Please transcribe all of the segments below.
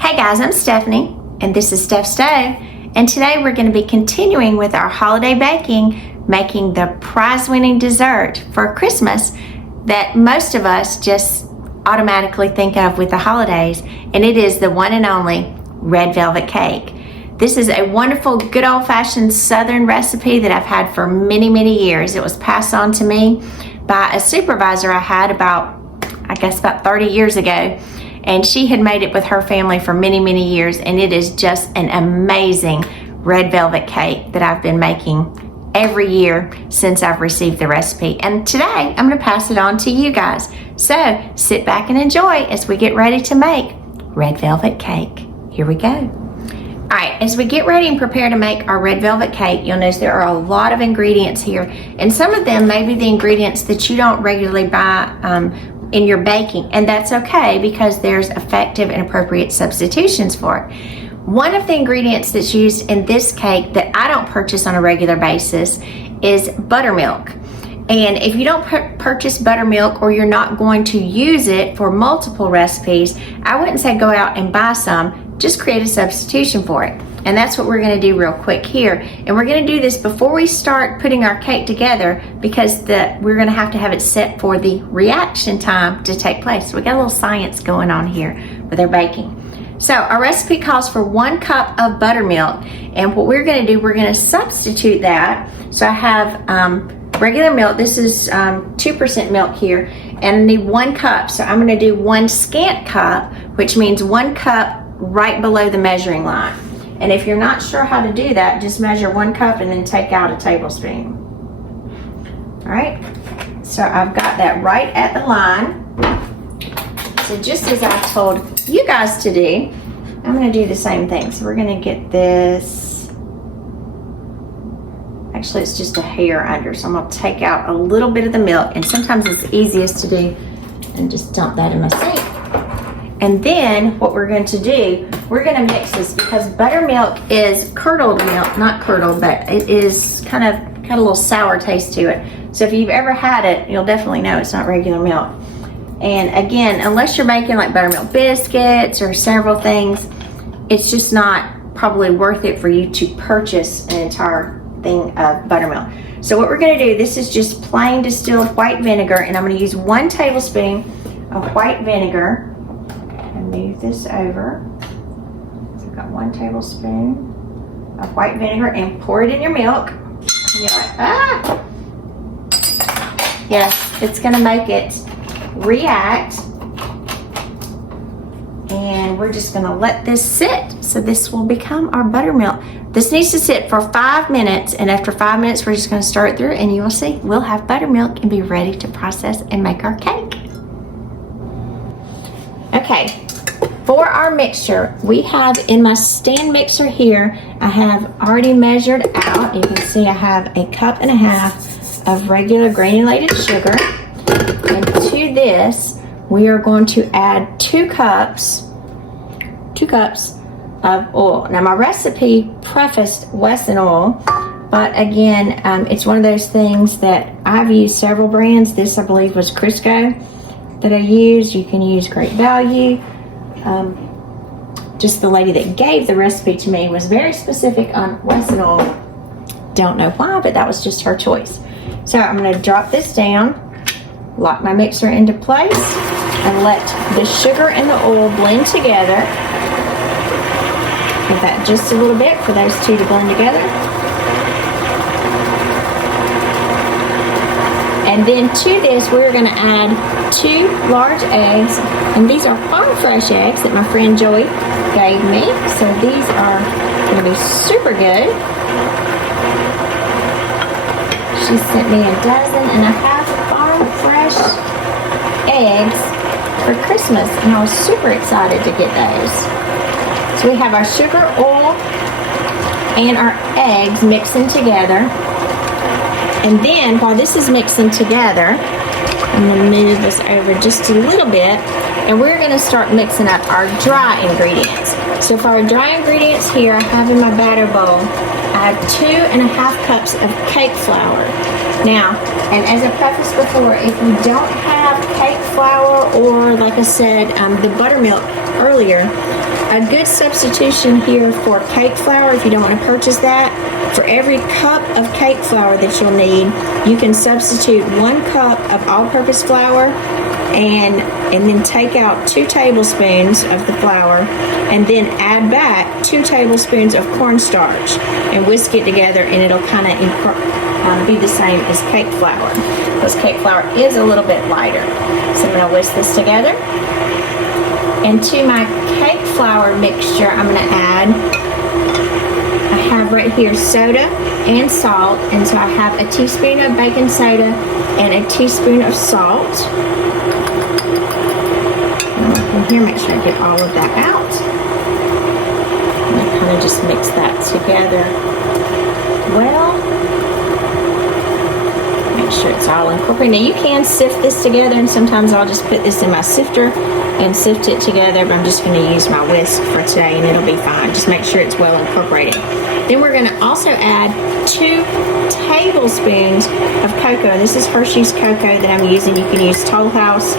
Hey guys, I'm Stephanie, and this is Steph's Day, and today we're going to be continuing with our holiday baking, making the prize-winning dessert for Christmas that most of us just automatically think of with the holidays, and it is the one and only red velvet cake. This is a wonderful, good old-fashioned Southern recipe that I've had for many, many years. It was passed on to me by a supervisor I had about 30 years ago. And she had made it with her family for many, many years, and it is just an amazing red velvet cake that I've been making every year since I've received the recipe. And today, I'm going to pass it on to you guys. So, sit back and enjoy as we get ready to make red velvet cake. Here we go. All right, as we get ready and prepare to make our red velvet cake, you'll notice there are a lot of ingredients here, and some of them may be the ingredients that you don't regularly buy in your baking, and that's okay because there's effective and appropriate substitutions for it. One of the ingredients that's used in this cake that I don't purchase on a regular basis is buttermilk. And if you don't purchase buttermilk, or you're not going to use it for multiple recipes, I wouldn't say go out and buy some, just create a substitution for it. And that's what we're going to do real quick here. And we're going to do this before we start putting our cake together, because we're going to have it set for the reaction time to take place. So we got a little science going on here with our baking. So our recipe calls for 1 cup of buttermilk. And what we're going to do, we're going to substitute that. So I have regular milk. This is 2% milk here. And I need 1 cup. So I'm going to do 1 scant cup, which means 1 cup right below the measuring line. And if you're not sure how to do that, just measure 1 cup and then take out a tablespoon. All right, so I've got that right at the line. So just as I told you guys to do, I'm going to do the same thing. So we're going to get this, actually it's just a hair under, so I'm going to take out a little bit of the milk, and sometimes it's easiest to do and just dump that in my sink. And then what we're going to do, we're going to mix this, because buttermilk is curdled milk, not curdled, but it is kind of got a little sour taste to it. So if you've ever had it, you'll definitely know it's not regular milk. And again, unless you're making like buttermilk biscuits or several things, it's just not probably worth it for you to purchase an entire thing of buttermilk. So what we're going to do, this is just plain distilled white vinegar, and I'm going to use 1 tablespoon of white vinegar. Move this over. So I've got 1 tablespoon of white vinegar, and pour it in your milk. And you're like, ah! Yes, it's going to make it react. And we're just going to let this sit. So this will become our buttermilk. This needs to sit for 5 minutes, and after 5 minutes, we're just going to stir it through, and you will see we'll have buttermilk and be ready to process and make our cake. Okay. For our mixture, we have in my stand mixer here, I have already measured out. You can see I have 1.5 cups of regular granulated sugar. And to this, we are going to add 2 cups of oil. Now my recipe prefaced Wesson oil, but again, it's one of those things that I've used several brands. This, I believe, was Crisco that I used. You can use Great Value. Just the lady that gave the recipe to me was very specific on Wesson oil. Don't know why, but that was just her choice. So I'm going to drop this down, lock my mixer into place, and let the sugar and the oil blend together. Give that just a little bit for those two to blend together. And then to this, we're going to add 2 large eggs, and these are farm fresh eggs that my friend Joey gave me. So these are going to be super good. She sent me 12.5 farm fresh eggs for Christmas, and I was super excited to get those. So we have our sugar, oil, and our eggs mixing together. And then while this is mixing together, I'm going to move this over just a little bit, and we're going to start mixing up our dry ingredients. So for our dry ingredients here, I have in my batter bowl, I have 2.5 cups of cake flour. Now, and as I prefaced before, if you don't have cake flour, or like I said, the buttermilk earlier, A good substitution here for cake flour, if you don't want to purchase that, for every cup of cake flour that you'll need, you can substitute 1 cup of all-purpose flour and then take out 2 tablespoons of the flour and then add back 2 tablespoons of cornstarch and whisk it together, and it'll kind of be the same as cake flour, because cake flour is a little bit lighter. So I'm going to whisk this together. And to my cake flour mixture, I'm going to add, I have right here soda and salt, and so I have a teaspoon of baking soda and a teaspoon of salt. And here, make sure I get all of that out. And kind of just mix that together well. Make sure it's all incorporated. Now you can sift this together, and sometimes I'll just put this in my sifter and sift it together, but I'm just going to use my whisk for today and it'll be fine. Just make sure it's well incorporated. Then we're going to also add 2 tablespoons of cocoa. This is Hershey's cocoa that I'm using. You can use Toll House.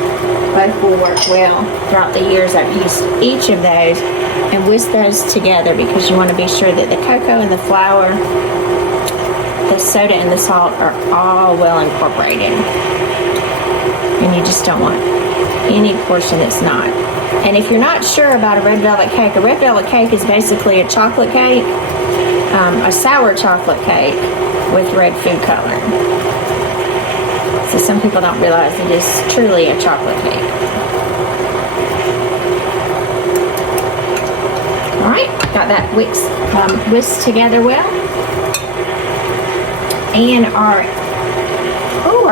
Both will work well. Throughout the years I've used each of those, and whisk those together because you want to be sure that the cocoa and the flour, the soda and the salt are all well incorporated. And you just don't want any portion that's not. And if you're not sure about a red velvet cake, a red velvet cake is basically a chocolate cake, a sour chocolate cake with red food coloring. So some people don't realize it is truly a chocolate cake. Alright, got that whisked together well. And our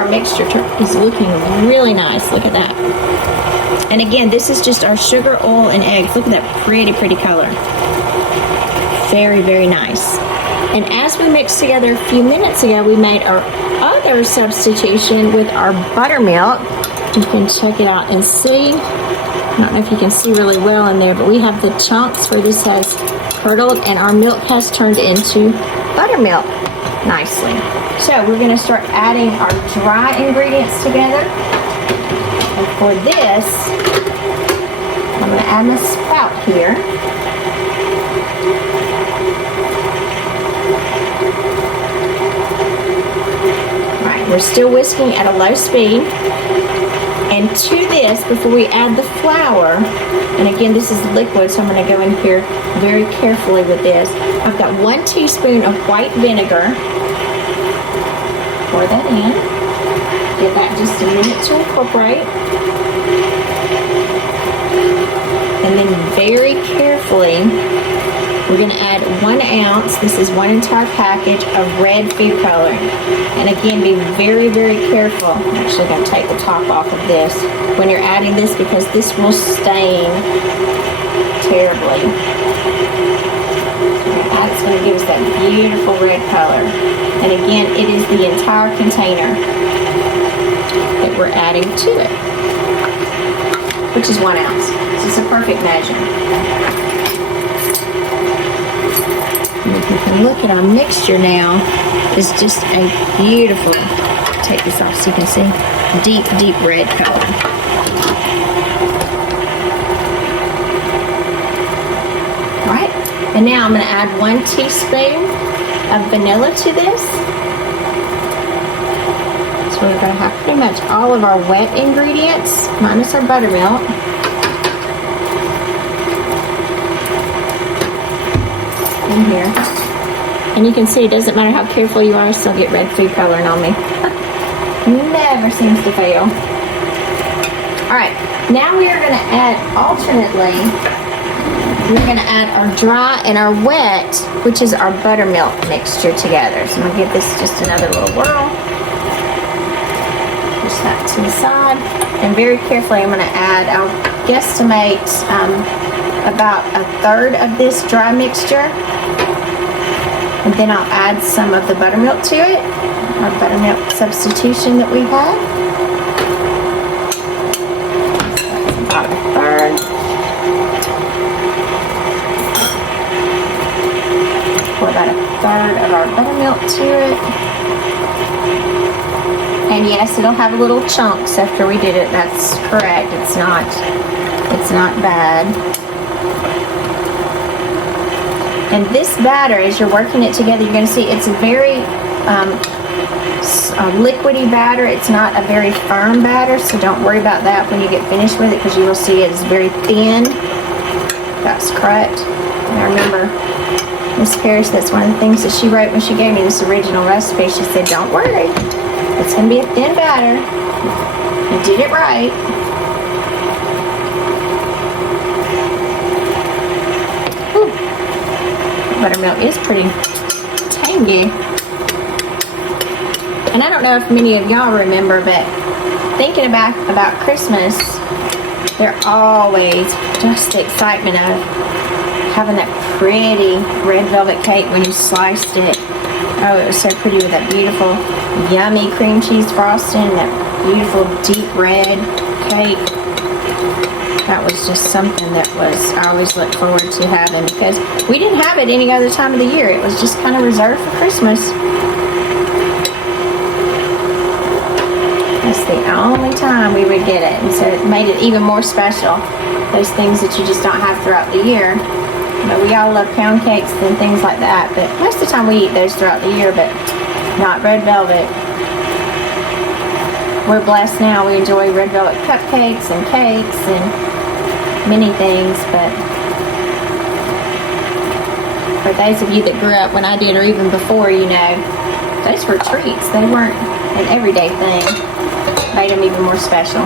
mixture is looking really nice. Look at that. And again, this is just our sugar, oil, and eggs. Look at that pretty color. Very, very nice. And as we mixed together a few minutes ago, we made our other substitution with our buttermilk. You can check it out and see. I don't know if you can see really well in there, but we have the chunks where this has curdled and our milk has turned into buttermilk nicely. So we're going to start adding our dry ingredients together. And for this, I'm going to add my spout here. Alright, we're still whisking at a low speed. And to this, before we add the flour, and again, this is liquid, so I'm going to go in here very carefully with this. I've got 1 teaspoon of white vinegar. Pour that in. Give that just a minute to incorporate. And then very carefully, we're going to add 1 ounce. This is 1 entire package of red food coloring. And again, be very, very careful. I'm actually going to take the top off of this when you're adding this, because this will stain terribly. That's going to give us that beautiful red color. And again, it is the entire container that we're adding to it, which is 1 ounce. So it's a perfect measure. And if you can look at our mixture now, it's just a beautiful, take this off so you can see, deep, deep red color. Alright, and now I'm going to add 1 teaspoon of vanilla to this. So we're going to have pretty much all of our wet ingredients, minus our buttermilk. In here. And you can see it doesn't matter how careful you are, I still get red food coloring on me. Never seems to fail. Alright, now we are going to add alternately, we're going to add our dry and our wet, which is our buttermilk mixture together. So I'm going to give this just another little whirl. Push that to the side. And very carefully I'm going to add, I'll guesstimate about 1/3 of this dry mixture. And then I'll add some of the buttermilk to it, our buttermilk substitution that we had. About 1/3. Pour about 1/3 of our buttermilk to it. And yes, it'll have little chunks after we did it. That's correct. It's not bad. And this batter, as you're working it together, you're going to see it's a very liquidy batter. It's not a very firm batter, so don't worry about that when you get finished with it, because you will see it's very thin. That's correct. And I remember Miss Parrish, that's one of the things that she wrote when she gave me this original recipe. She said, don't worry, it's going to be a thin batter. You did it right. Whew. Buttermilk is pretty tangy. And I don't know if many of y'all remember, but thinking about Christmas, there's always just the excitement of having that pretty red velvet cake when you sliced it. Oh, it was so pretty with that beautiful, yummy cream cheese frosting, that beautiful deep red cake. That was just something that I always looked forward to having, because we didn't have it any other time of the year. It was just kind of reserved for Christmas. That's the only time we would get it, and so it made it even more special. Those things that you just don't have throughout the year. But we all love pound cakes and things like that, but most of the time we eat those throughout the year, but not red velvet. We're blessed now. We enjoy red velvet cupcakes and cakes and many things, but for those of you that grew up when I did, or even before, you know, those were treats. They weren't an everyday thing. Made them even more special.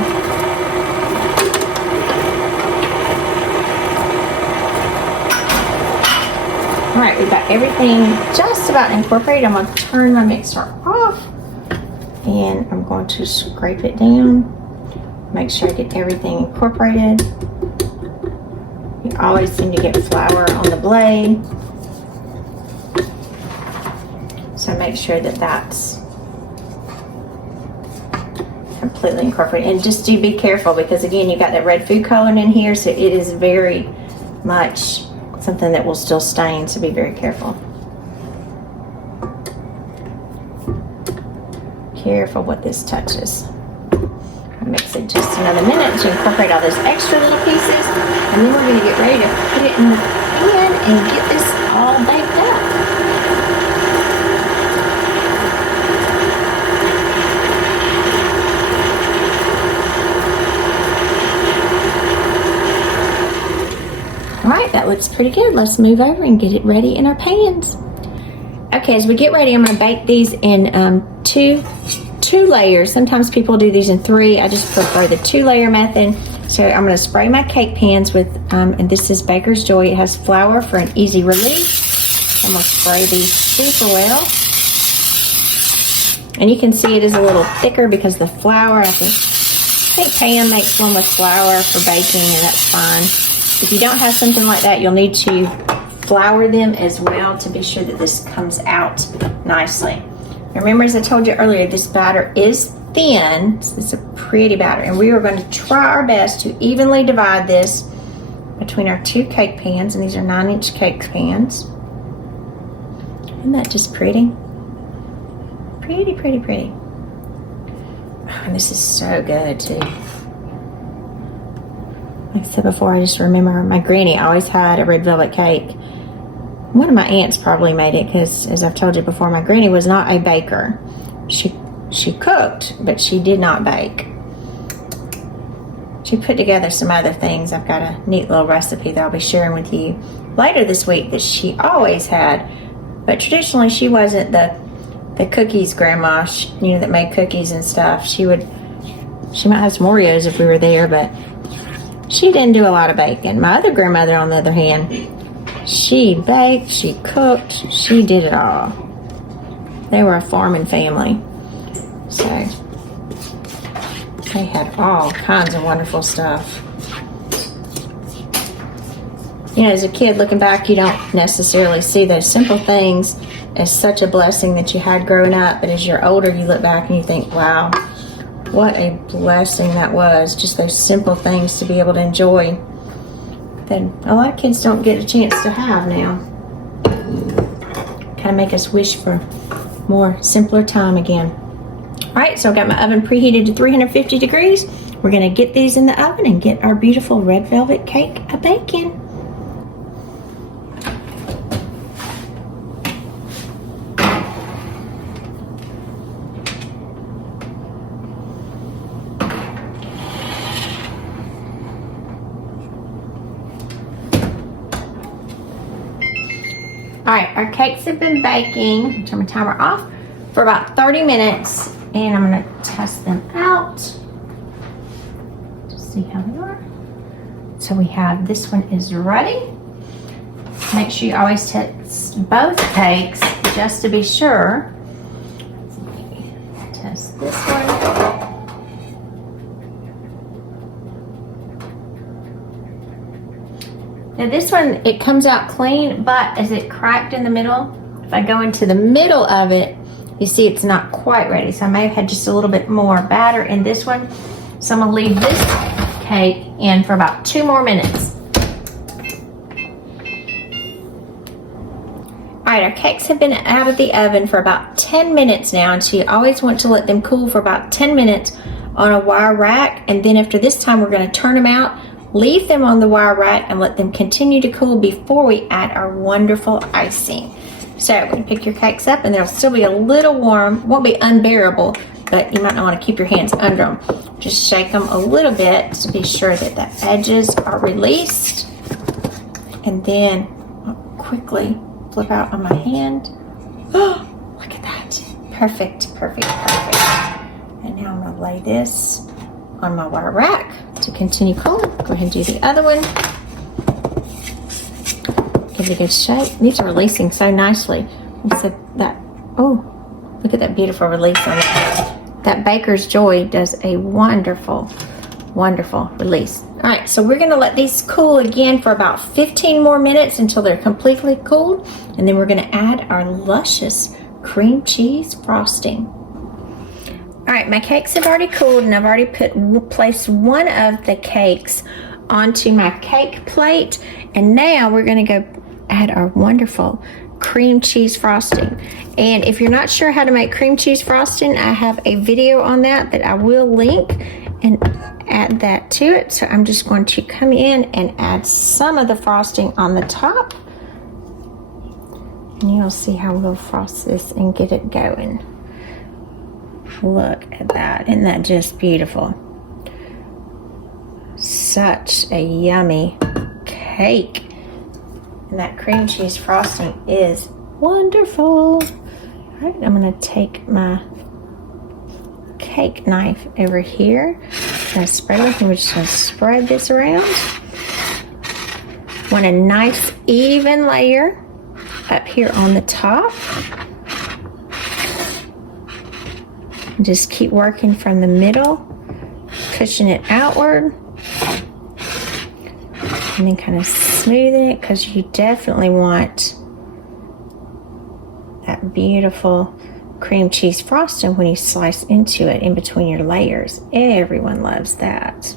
Alright, we've got everything just about incorporated. I'm going to turn my mixer off and I'm going to scrape it down. Make sure I get everything incorporated. You always seem to get flour on the blade, so make sure that that's completely incorporated. And just do be careful, because again, you got that red food coloring in here, so it is very much something that will still stain, so be very careful. Careful what this touches. I'll mix it just another minute to incorporate all those extra little pieces, and then we're going to get ready to put it in the pan and get this all baked up. Alright, that looks pretty good. Let's move over and get it ready in our pans. Okay, as we get ready, I'm going to bake these in two layers. Sometimes people do these in 3. I just prefer the 2-layer method. So I'm going to spray my cake pans with, and this is Baker's Joy. It has flour for an easy release. I'm going to spray these super well. And you can see it is a little thicker because the flour, I think Pam makes one with flour for baking, and that's fine. If you don't have something like that, you'll need to flour them as well to be sure that this comes out nicely. Remember, as I told you earlier, this batter is thin. So it's a pretty batter, and we are going to try our best to evenly divide this between our 2 cake pans, and these are 9-inch cake pans. Isn't that just pretty? Pretty, pretty, pretty. Oh, and this is so good too. Like I said before, I just remember my granny always had a red velvet cake. One of my aunts probably made it, because as I've told you before, my granny was not a baker. She cooked, but she did not bake. She put together some other things. I've got a neat little recipe that I'll be sharing with you later this week that she always had. But traditionally, she wasn't the cookies grandma, you know, that made cookies and stuff. She might have some Oreos if we were there, but she didn't do a lot of baking. My other grandmother, on the other hand, she baked, she cooked, she did it all. They were a farming family. So they had all kinds of wonderful stuff. You know, as a kid looking back, you don't necessarily see those simple things as such a blessing that you had growing up. But as you're older, you look back and you think, wow, what a blessing that was. Just those simple things to be able to enjoy that a lot of kids don't get a chance to have now. Kind of make us wish for more simpler time again. All right, so I've got my oven preheated to 350 degrees. We're going to get these in the oven and get our beautiful red velvet cake a baking. All right, our cakes have been baking. Turn my timer off for about 30 minutes, and I'm gonna test them out to see how they are. So we have, this one is ready. Make sure you always test both cakes just to be sure. Test this one. Now this one, it comes out clean, but is it cracked in the middle? If I go into the middle of it, you see it's not quite ready. So I may have had just a little bit more batter in this one. So I'm gonna leave this cake in for about 2 more minutes. All right, our cakes have been out of the oven for about 10 minutes now, and so you always want to let them cool for about 10 minutes on a wire rack, and then after this time, we're gonna turn them out, leave them on the wire rack, and let them continue to cool before we add our wonderful icing. So we're gonna pick your cakes up, and they'll still be a little warm, won't be unbearable, but you might not wanna keep your hands under them. Just shake them a little bit to be sure that the edges are released, and then I'll quickly flip out on my hand. Oh, look at that. Perfect, perfect, perfect. And now I'm gonna lay this on my wire rack to continue cooling. Go ahead and do the other one. Give it a good shake. These are releasing so nicely. So that, oh, look at that beautiful release on it. That Baker's Joy does a wonderful, wonderful release. All right, so we're gonna let these cool again for about 15 more minutes until they're completely cooled, and then we're gonna add our luscious cream cheese frosting. All right, my cakes have already cooled, and I've already placed one of the cakes onto my cake plate, and now we're gonna go add our wonderful cream cheese frosting. And if you're not sure how to make cream cheese frosting, I have a video on that I will link and add that to it. So I'm just going to come in and add some of the frosting on the top, and you'll see how we'll frost this and get it going. Look at that. Isn't that just beautiful? Such a yummy cake. And that cream cheese frosting is wonderful. All right, I'm gonna take my cake knife over here. I'm gonna spread it, and we're just gonna spread this around. Want a nice even layer up here on the top. Just keep working from the middle, pushing it outward, and then kind of smoothing it, because you definitely want that beautiful cream cheese frosting when you slice into it in between your layers. Everyone loves that.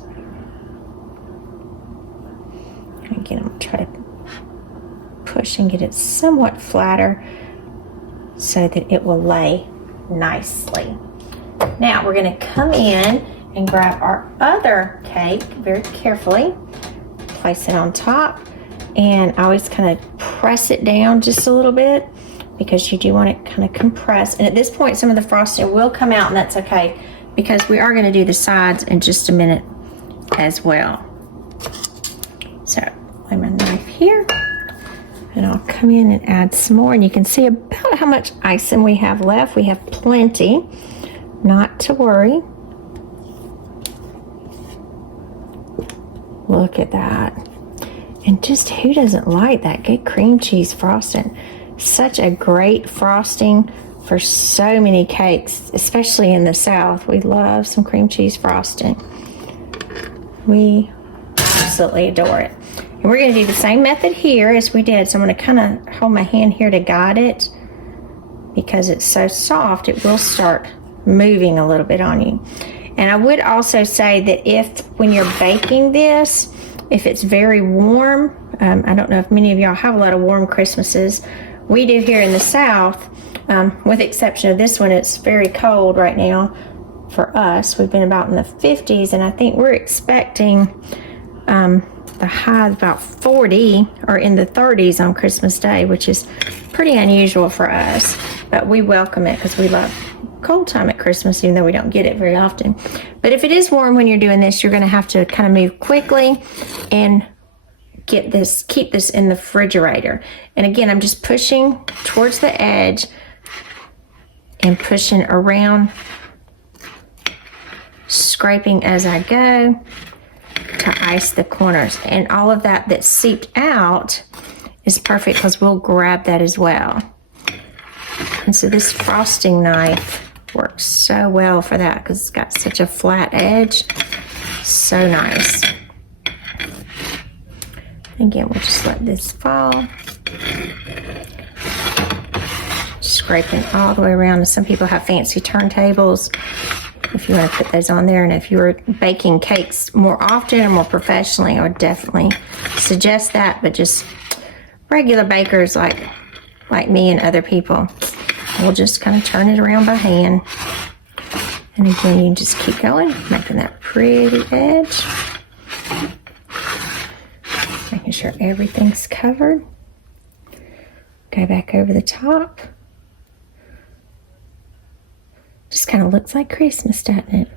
Again, I'm going to try to push and get it somewhat flatter so that it will lay nicely. Now we're going to come in and grab our other cake very carefully, place it on top, and I always kind of press it down just a little bit, because you do want it kind of compressed. And at this point, some of the frosting will come out, and that's okay, because we are going to do the sides in just a minute as well. So lay my knife here, and I'll come in and add some more, and you can see about how much icing we have left. We have plenty, not to worry. Look at that. And just who doesn't like that good cream cheese frosting? Such a great frosting for so many cakes, especially in the South. We love some cream cheese frosting. We absolutely adore it. And we're going to do the same method here as we did. So I'm going to kind of hold my hand here to guide it, because it's so soft, it will start moving a little bit on you. And I would also say that when you're baking this, if it's very warm, I don't know if many of y'all have a lot of warm Christmases. We do here in the South, with the exception of this one. It's very cold right now for us. We've been about in the 50s, and I think we're expecting the high of about 40 or in the 30s on Christmas Day, which is pretty unusual for us, but we welcome it because we love cold time at Christmas, even though we don't get it very often. But if it is warm when you're doing this, you're going to have to kind of move quickly and keep this in the refrigerator. And again, I'm just pushing towards the edge and pushing around, scraping as I go to ice the corners. And all of that that's seeped out is perfect because we'll grab that as well. And so this frosting knife works so well for that because it's got such a flat edge. So nice. Again, we'll just let this fall. Scraping all the way around. And some people have fancy turntables. If you want to put those on there, and if you were baking cakes more often or more professionally, I would definitely suggest that. But just regular bakers like me and other people, we'll just kind of turn it around by hand. And again, you can just keep going, making that pretty edge. Making sure everything's covered. Go back over the top. Just kind of looks like Christmas, doesn't it?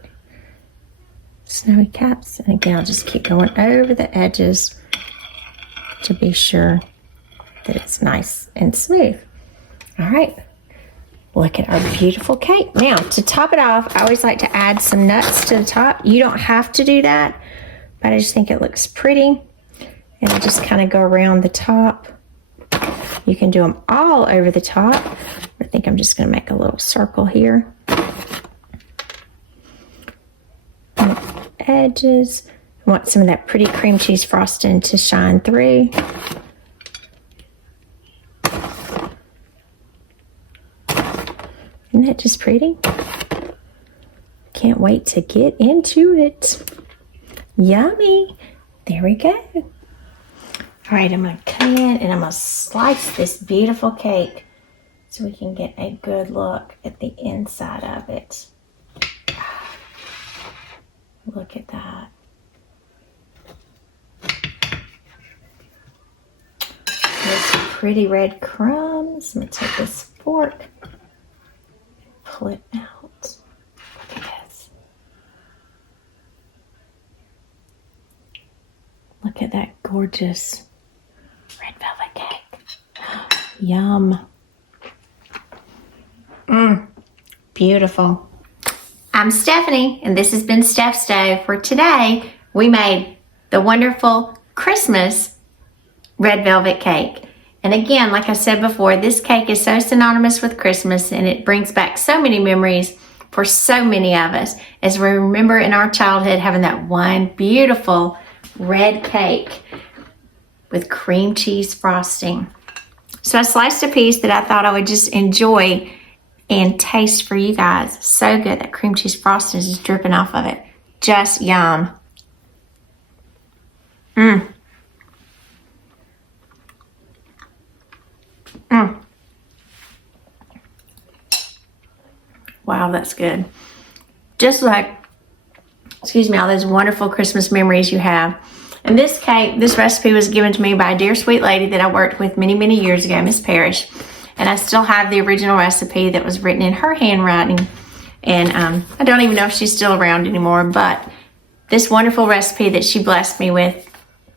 Snowy caps. And again, I'll just keep going over the edges to be sure that it's nice and smooth. All right. Look at our beautiful cake. Now, to top it off, I always like to add some nuts to the top. You don't have to do that, but I just think it looks pretty. And I just kind of go around the top. You can do them all over the top. I think I'm just going to make a little circle here. Edges. I want some of that pretty cream cheese frosting to shine through. Isn't that just pretty? Can't wait to get into it. Yummy. There we go. All right, I'm going to come in and I'm going to slice this beautiful cake so we can get a good look at the inside of it. Look at that. There's some pretty red crumbs. I'm going to take this fork, pull it out. Look at this. Look at that gorgeous red velvet cake. Yum. Beautiful. I'm Stephanie, and this has been Steph's Day. For today, we made the wonderful Christmas red velvet cake. And again, like I said before, this cake is so synonymous with Christmas, and it brings back so many memories for so many of us as we remember in our childhood having that one beautiful red cake with cream cheese frosting. So I sliced a piece that I thought I would just enjoy and taste for you guys. So good. That cream cheese frosting is just dripping off of it. Just yum. Wow, that's good. Just like, all those wonderful Christmas memories you have. And this cake, this recipe was given to me by a dear sweet lady that I worked with many, many years ago, Miss Parrish. And I still have the original recipe that was written in her handwriting. And I don't even know if she's still around anymore, but this wonderful recipe that she blessed me with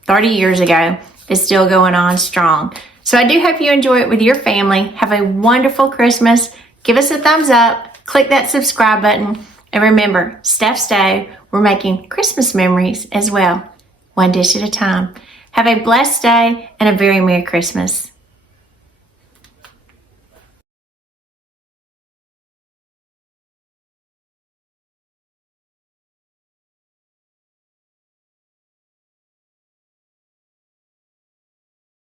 30 years ago is still going on strong. So I do hope you enjoy it with your family. Have a wonderful Christmas. Give us a thumbs up. Click that subscribe button. And remember, Steph's Day, we're making Christmas memories as well. One dish at a time. Have a blessed day and a very Merry Christmas.